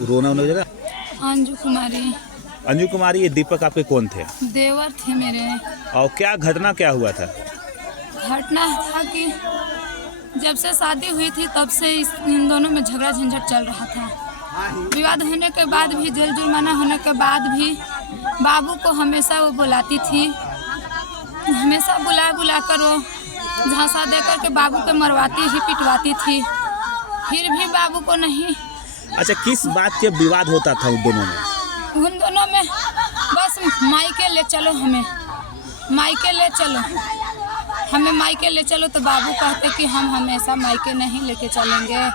रोना होने जगह। अंजू कुमारी। अंजू कुमारी, ये दीपक आपके कौन थे? देवर थे मेरे। और क्या घटना क्या हुआ था? घटना था कि जब से शादी हुई थी तब से इन दोनों में झगड़ा झंझट चल रहा था। विवाद होने के बाद भी, जेल जुर्माना होने के बाद भी बाबू को हमेशा वो बुलाती थी, हमेशा बुला बुला कर वो झांसा दे कर के बाबू के मरवाती ही पिटवाती थी, फिर भी बाबू को नहीं। अच्छा, किस बात के विवाद होता था उन दोनों में? उन दोनों में बस मायके ले चलो, हमें मायके ले चलो, हमें मायके ले चलो। तो बाबू कहते कि हम हमेशा मायके नहीं लेके चलेंगे,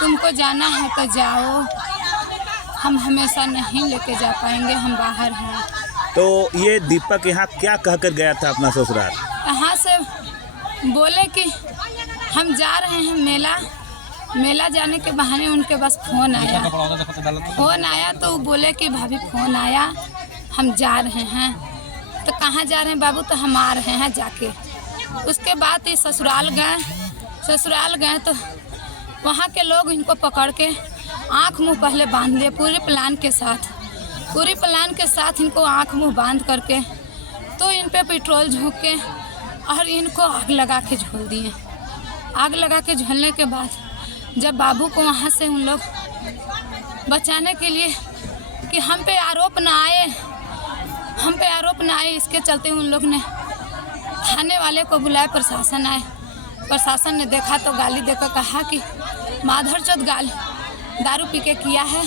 तुमको जाना है तो जाओ, हम हमेशा नहीं लेके जा पाएंगे, हम बाहर हैं। तो ये दीपक यहाँ क्या कहकर गया था अपना ससुराल? यहाँ से बोले कि हम जा रहे हैं मेला जाने के बहाने उनके पास फोन आया तो वो बोले कि भाभी फोन आया, हम जा रहे हैं। तो कहाँ जा रहे हैं बाबू? तो हम आ रहे हैं जाके। उसके बाद ये ससुराल गए तो वहाँ के लोग इनको पकड़ के आँख मुँह पहले बांध लिए पूरे प्लान के साथ इनको आँख मुँह बांध करके तो इन पे पेट्रोल झोंक के और इनको आग लगा के झोल दिए। आग लगा के झोलने के बाद जब बाबू को वहाँ से उन लोग बचाने के लिए कि हम पे आरोप ना आए, इसके चलते उन लोग ने थाने वाले को बुलाया, प्रशासन ने देखा तो गाली देकर कहा कि माधरचोद दारू पी के किया है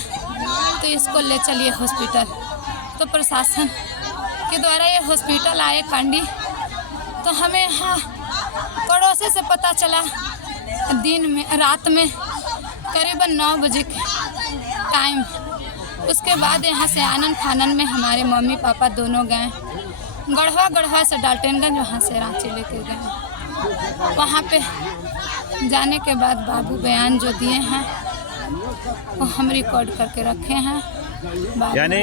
तो इसको ले चलिए हॉस्पिटल। तो प्रशासन के द्वारा ये हॉस्पिटल आए कांडी, तो हमें यहाँ पड़ोसी से पता चला रात में करीबन 9 बजे के टाइम। उसके बाद यहाँ से आनन फानन में हमारे मम्मी पापा दोनों गए, गढ़वा से डाल्टनगंज, वहाँ से रांची लेके गए। वहाँ पे जाने के बाद बाबू बयान जो दिए हैं वो हम रिकॉर्ड करके रखे हैं। यानी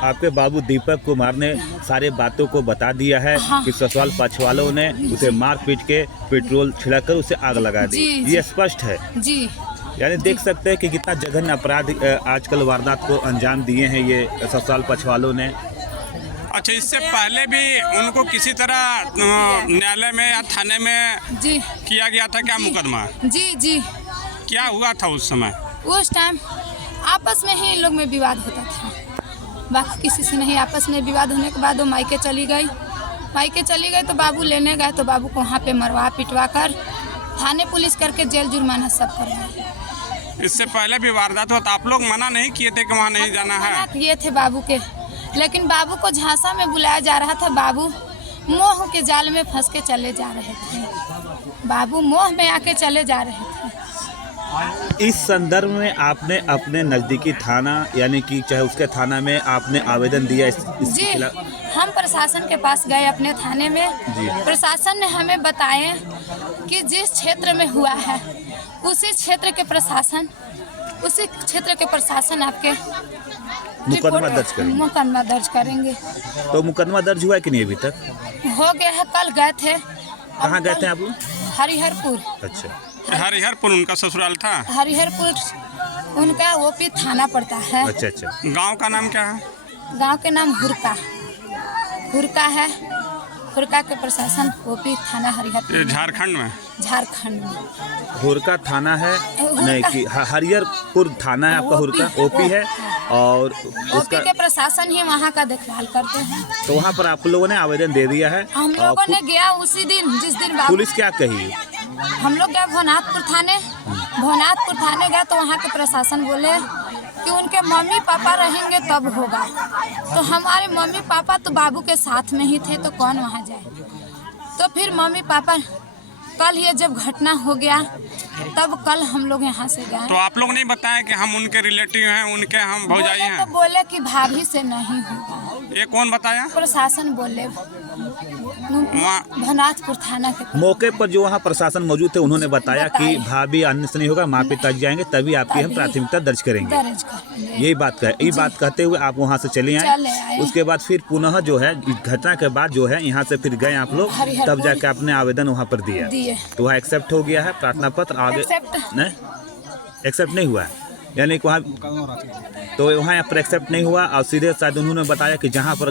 आपके बाबू दीपक कुमार ने सारे बातों को बता दिया है। हाँ। कि ससुराल पक्ष वालों ने उसे मार पीट के पेट्रोल छिड़ककर उसे आग लगा दी। ये स्पष्ट है जी। यानी देख सकते हैं कि कितना जघन्य अपराध आजकल वारदात को अंजाम दिए हैं ये ससुराल पक्ष वालों ने। अच्छा, इससे पहले भी उनको किसी तरह न्यायालय में या थाने में जी किया गया था क्या मुकदमा? जी। क्या हुआ था उस समय? उस टाइम आपस में ही इन लोग में विवाद होता था, बाकी किसी से नहीं। आपस में विवाद होने के बाद वो मायके चली गई तो बाबू लेने गए तो बाबू को वहाँ पे मरवा पिटवा कर थाने पुलिस करके जेल जुर्माना सब करवाया। इससे पहले भी वारदात हुआ तो आप लोग मना नहीं किए थे कि वहाँ नहीं जाना है? किए थे बाबू के, लेकिन बाबू को झांसा में बुलाया जा रहा था। बाबू मोह के जाल में फंस के चले जा रहे थे, बाबू मोह में आके चले जा रहे थे। इस संदर्भ में आपने अपने नज़दीकी थाना यानी कि चाहे उसके थाना में आपने आवेदन दिया जी, हम प्रशासन के पास गए अपने थाने में। प्रशासन ने हमें बताया कि जिस क्षेत्र में हुआ है उसी क्षेत्र के प्रशासन आपके मुकदमा दर्ज करेंगे। तो मुकदमा दर्ज हुआ कि नहीं अभी तक? हो गया है, कल गए थे। कहाँ गए थे आप लोग? हरिहरपुर। अच्छा, हरिहरपुर उनका ससुराल था? हरिहरपुर उनका ओपी थाना पड़ता है। अच्छा। गांव का नाम क्या है? गांव के नाम हुरका है। हुरका के प्रशासन ओपी थाना हरिहरपुर। झारखंड में हुरका थाना है नहीं कि हरिहरपुर थाना है आपका? हुरका ओपी है और उसका के प्रशासन ही वहाँ का देखभाल करते हैं। तो वहाँ पर आप लोगों ने आवेदन दे दिया है? हम लोगों ने गया उसी दिन जिस दिन पुलिस क्या कही? हम लोग गए भवनाथपुर थाने गए तो वहाँ के प्रशासन बोले कि उनके मम्मी पापा रहेंगे तब होगा। तो हमारे मम्मी पापा तो बाबू के साथ में ही थे तो कौन वहाँ जाए। तो फिर मम्मी पापा कल ये जब घटना हो गया तब कल हम लोग यहाँ से गए। तो आप लोग नहीं बताया कि हम उनके रिलेटिव हैं, उनके हम भौजाई हैं? तो बोले कि भाभी से नहीं होगा। ये कौन बताया? प्रशासन बोले। वहाँ भनाजपुर थाना के मौके पर जो वहाँ प्रशासन मौजूद थे उन्होंने बताया कि भाभी अन्य से नहीं होगा, माँ पिता जाएंगे तभी आपकी हम प्राथमिकता दर्ज करेंगे। दर्ज करेंगे। यही बात कहते हुए आप वहाँ से चले आए। उसके बाद फिर पुनः जो है घटना के बाद जो है यहाँ से फिर गए आप लोग, तब जाके आपने आवेदन वहाँ पर दिया, तो वहाँ एक्सेप्ट हो गया है प्रार्थना पत्र, आगे नहीं एक्सेप्ट नहीं हुआ है, यानी कि वहाँ तो वहाँ पर एक्सेप्ट नहीं हुआ। और सीधे शायद उन्होंने बताया कि जहाँ पर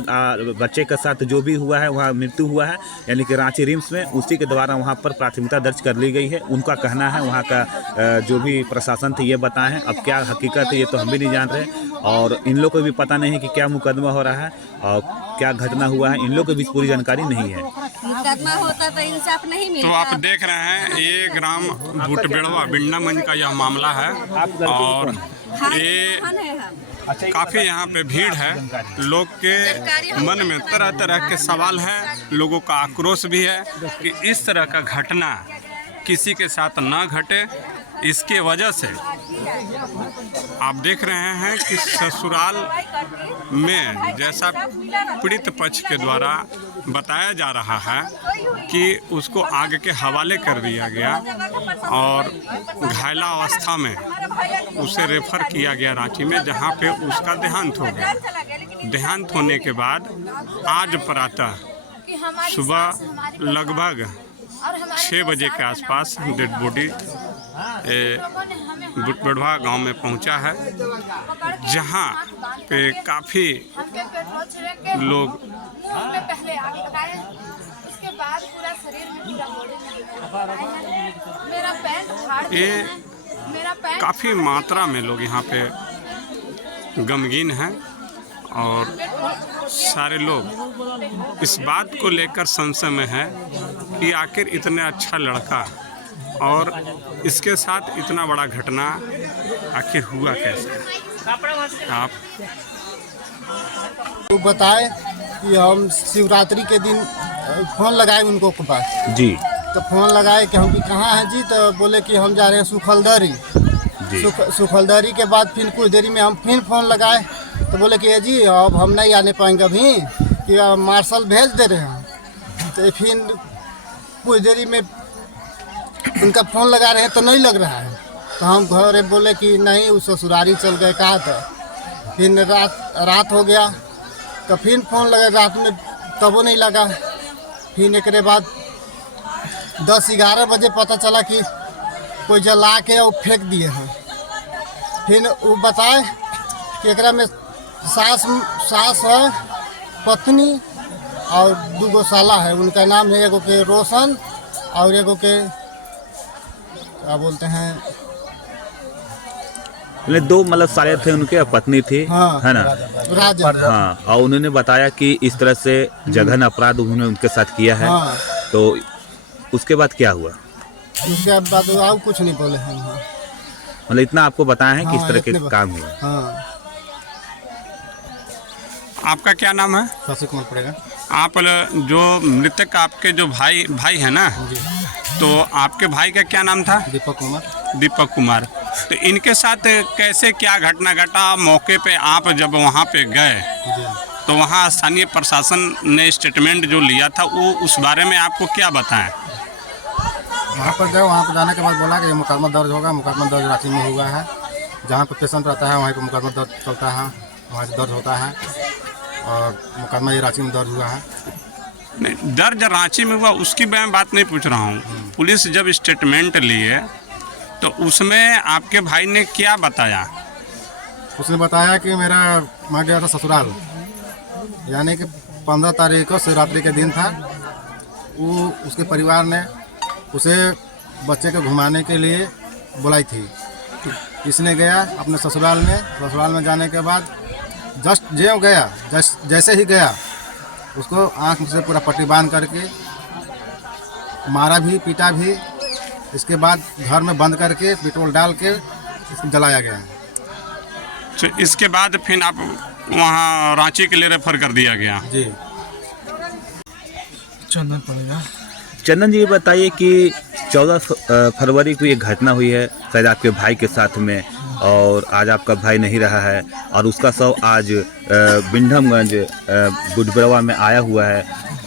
बच्चे के साथ जो भी हुआ है वहाँ मृत्यु हुआ है, यानी कि रांची रिम्स में, उसी के द्वारा वहाँ पर प्राथमिकता दर्ज कर ली गई है। उनका कहना है, वहाँ का जो भी प्रशासन थे ये बताए हैं। अब क्या हकीकत है ये तो हम भी नहीं जान रहे, और इन लोग को भी पता नहीं है कि क्या मुकदमा हो रहा है और क्या घटना हुआ है, इन लोग को भी पूरी जानकारी नहीं है। मुकदमा होता तो इंसाफ नहीं मिलता। तो आप देख रहे हैं ये ग्राम भुटबेड़वा बिंडामंज का यह मामला है, और ये काफ़ी यहाँ पे भीड़ है। लोग के मन में तरह तरह के सवाल हैं, लोगों का आक्रोश भी है कि इस तरह का घटना किसी के साथ ना घटे। इसके वजह से आप देख रहे हैं कि ससुराल में जैसा पीड़ित पक्ष के द्वारा बताया जा रहा है कि उसको आग के हवाले कर दिया गया और घायला अवस्था में उसे रेफर किया गया रांची में, जहां पे उसका देहांत हो गया। देहांत होने के बाद आज प्रातः सुबह लगभग 6 बजे के आसपास डेड बॉडी भुटबेड़वा गांव में पहुंचा है, जहां पे काफ़ी लोग ये काफ़ी मात्रा में लोग यहाँ पे गमगीन हैं, और सारे लोग इस बात को लेकर संशय में है कि आखिर इतना अच्छा लड़का और इसके साथ इतना बड़ा घटना आखिर हुआ कैसे। आप वो बताए कि हम शिवरात्रि के दिन फ़ोन लगाए उनको के पास जी, तो फ़ोन लगाए कि हम भी कहाँ हैं जी, तो बोले कि हम जा रहे हैं सुखलदरी। सुखलदरी के बाद फिर कुछ देरी में हम फिर फ़ोन लगाए तो बोले कि जी अब हम नहीं आने पाएंगे अभी, कि मार्शल भेज दे रहे हैं। तो फिर कुछ देरी में उनका फ़ोन लगा रहे हैं तो नहीं लग रहा है, तो हम घर बोले कि नहीं वो ससुरारी चल गए कहा था। फिर रात हो गया तो फिर फ़ोन लगा रात में, तब वो नहीं लगा। फिर एक बाद 10-11 बजे पता चला कि कोई जला के और फेंक दिए हैं। फिर वो बताए कि एकरा में सास है, पत्नी और 2 गो साला है। उनका नाम है एगो के रोशन और एगो के क्या बोलते हैं, 2 मतलब साले थे उनके, पत्नी थी। हाँ, है ना, राजा। हाँ, और उन्होंने बताया कि इस तरह से जघन अपराध उन्होंने उनके साथ किया है। हाँ। तो उसके बाद क्या हुआ? उसके बाद और कुछ नहीं बोले हैं। मतलब इतना आपको बताया है कि इस तरह के काम हुआ। हाँ। आपका क्या नाम है? शशि कुमार पड़ेगा। आप जो मृतक आपके जो भाई है ना, तो आपके भाई का क्या नाम था? दीपक कुमार। तो इनके साथ कैसे क्या घटना घटा? मौके पे आप जब वहाँ पे गए तो वहाँ स्थानीय प्रशासन ने स्टेटमेंट जो लिया था वो उस बारे में आपको क्या बताएं? वहाँ पर गए, वहाँ पर जाने के बाद बोला कि मुकदमा दर्ज होगा। मुकदमा दर्ज रांची में हुआ है, जहाँ पर पेशेंट रहता है वहीं पर मुकदमा दर्ज चलता है, वहाँ से दर्ज होता है, और मुकदमा ये रांची में दर्ज हुआ है। नहीं, दर्ज रांची में हुआ उसकी मैं बात नहीं पूछ रहा हूँ। पुलिस जब स्टेटमेंट लिए तो उसमें आपके भाई ने क्या बताया? उसने बताया कि मैं गया था ससुराल, यानी कि 15 तारीख को शिवरात्रि के दिन था। वो उसके परिवार ने उसे बच्चे को घुमाने के लिए बुलाई थी। इसने गया अपने ससुराल में जाने के बाद जैसे ही गया उसको आँख से पूरा पट्टी बांध करके मारा भी, पीटा भी। इसके बाद घर में बंद करके पेट्रोल डाल के इसको जलाया गया। तो इसके बाद फिर आप वहाँ रांची के लिए रेफर कर दिया गया? जी। चंदन पड़ेगा। चंदन जी, ये बताइए कि 14 फरवरी को ये घटना हुई है शायद आपके भाई के साथ में, और आज आपका भाई नहीं रहा है और उसका शव आज बिंडमगंज भुटबेड़वा में आया हुआ है,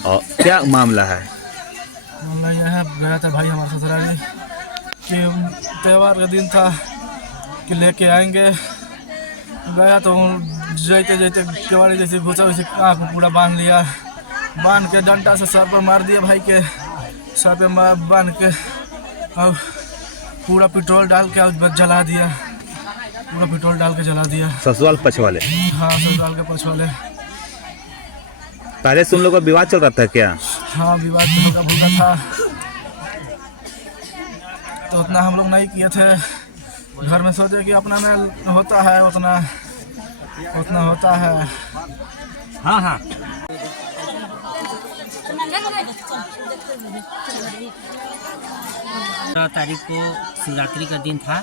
और क्या मामला है? मैं यहाँ गया था भाई हमारे ससुराली कि त्यौहार का दिन था कि लेके आएंगे। गया तो जैते जैते केवाड़ी जैसे घुसा वैसे आँख में पूरा बांध लिया, बांध के डंडा से सर पर मार दिया भाई के, सर पे बांध के और पूरा पेट्रोल डाल के जला दिया, पूरा पेट्रोल डाल के जला दिया। ससुराल पक्ष वाले? हाँ ससुराल के पक्ष वाले। पहले से उन लोगों का विवाद चल रहा था क्या? हाँ विवाद हल्का फुल्का था, तो उतना हम लोग नहीं किए थे। घर में सोचे कि अपना में होता है उतना होता है। हाँ हाँ 15 तारीख को शिवरात्रि का दिन था।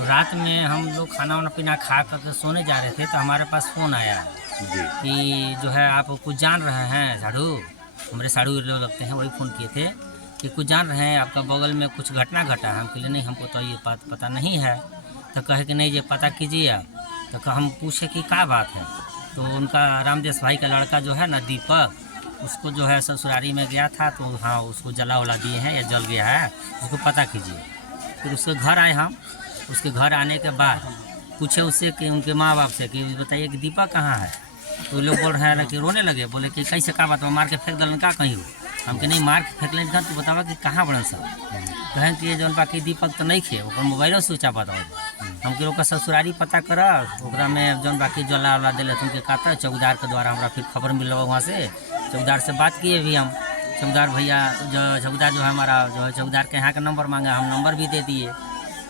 रात में हम लोग खाना वाना पीना खा कर सोने जा रहे थे तो हमारे पास फ़ोन आया कि जो है आप कुछ जान रहे हैं झाड़ू, हमारे साड़ू लोग लगते हैं, वही फ़ोन किए थे कि कुछ जान रहे हैं, आपका बगल में कुछ घटना घटा है। हम कहे नहीं हमको तो ये बात पता नहीं है। तो कहे कि नहीं ये पता कीजिए आप। तो हम पूछे कि क्या बात है, तो उनका रामदेश भाई का लड़का जो है ना दीपक, उसको जो है ससुरारी में गया था तो हाँ उसको जला उला दिए हैं या जल गया है, उसको पता कीजिए। फिर उसके घर आए हम, उसके घर आने के बाद पूछे उससे कि उनके माँ बाप से कि बताइए कि दीपक कहाँ है। तो लोग बोल रहे हैं ना कि रोने लगे, बोले कि कैसे का बात, मार के फेंक दलन का कहीं हो। हम कि नहीं मार के फेंक लेने का तो बतावा कि कहाँ बड़न सब। कहें कि ये जौन बाकी दीपक तो नहीं खे, ओकर मोबाइलो स्विच ऑफ बताओ। हम कि ओकर ससुरारी पता करा, ओकरा में जौन बाकी जला उला दिले उनके कहता चौकीदार के द्वारा हमारा फिर खबर मिल वहाँ से। चौकीदार से बात किए भी हम, चौकीदार भैया चौकीदार जो है हमारा जो है चौकीदार के यहाँ का नंबर मांगा, हम नंबर भी दे दिए।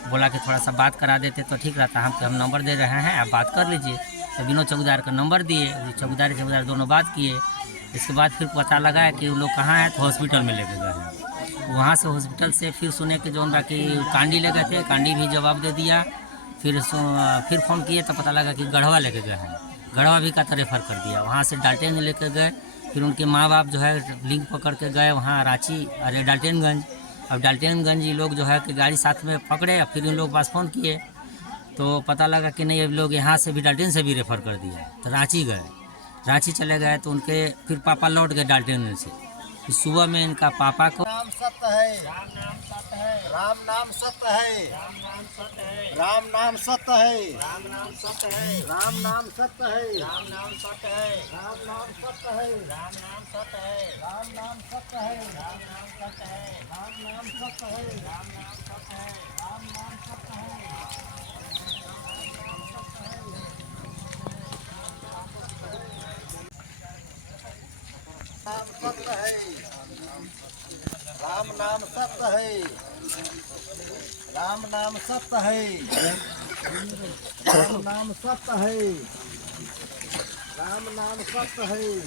बोला कि थोड़ा सा बात करा देते तो ठीक रहता। हम नंबर दे रहे हैं, आप बात कर लीजिए। तो बिनो चौकीदार का नंबर दिए, चौकीदार दोनों बात किए। इसके बाद फिर पता लगा कि वो लोग कहाँ हैं, तो हॉस्पिटल में लेके गए हैं। वहाँ से हॉस्पिटल से फिर सुने कि जो बाकी कांडी ले गए थे, कांडी भी जवाब दे दिया। फिर फ़ोन किए तो पता लगा कि गढ़वा लेके गए हैं, गढ़वा भी का तो रेफर कर दिया। वहाँ से डाल्टन लेके गए, फिर उनके माँ बाप जो है लिंक पकड़ के गए वहाँ रांची, अरे डाल्टनगंज। अब डाल्टनगंज ये लोग जो है कि गाड़ी साथ में पकड़े, फिर इन लोग पास फ़ोन किए तो पता लगा कि नहीं, अब लोग यहाँ से भी डाल्टन से भी रेफ़र कर दिया। तो रांची गए, रांची चले गए तो उनके फिर पापा लौट गए डाल्टनगंज से। फिर सुबह में इनका पापा को राम सत्य है, राम नाम सत्य है, राम नाम सत्य है, राम नाम सत्य है, राम नाम सत्य है, राम नाम सत्य है, राम नाम सत्य है, राम नाम सत्य है, राम नाम सत्य है, राम नाम सत्य है, राम नाम सत्य है, राम नाम सत्य है, राम नाम सत्य है। राम नाम सत्य है, राम नाम सत्य है, राम नाम सत्य है, राम नाम सत्य है,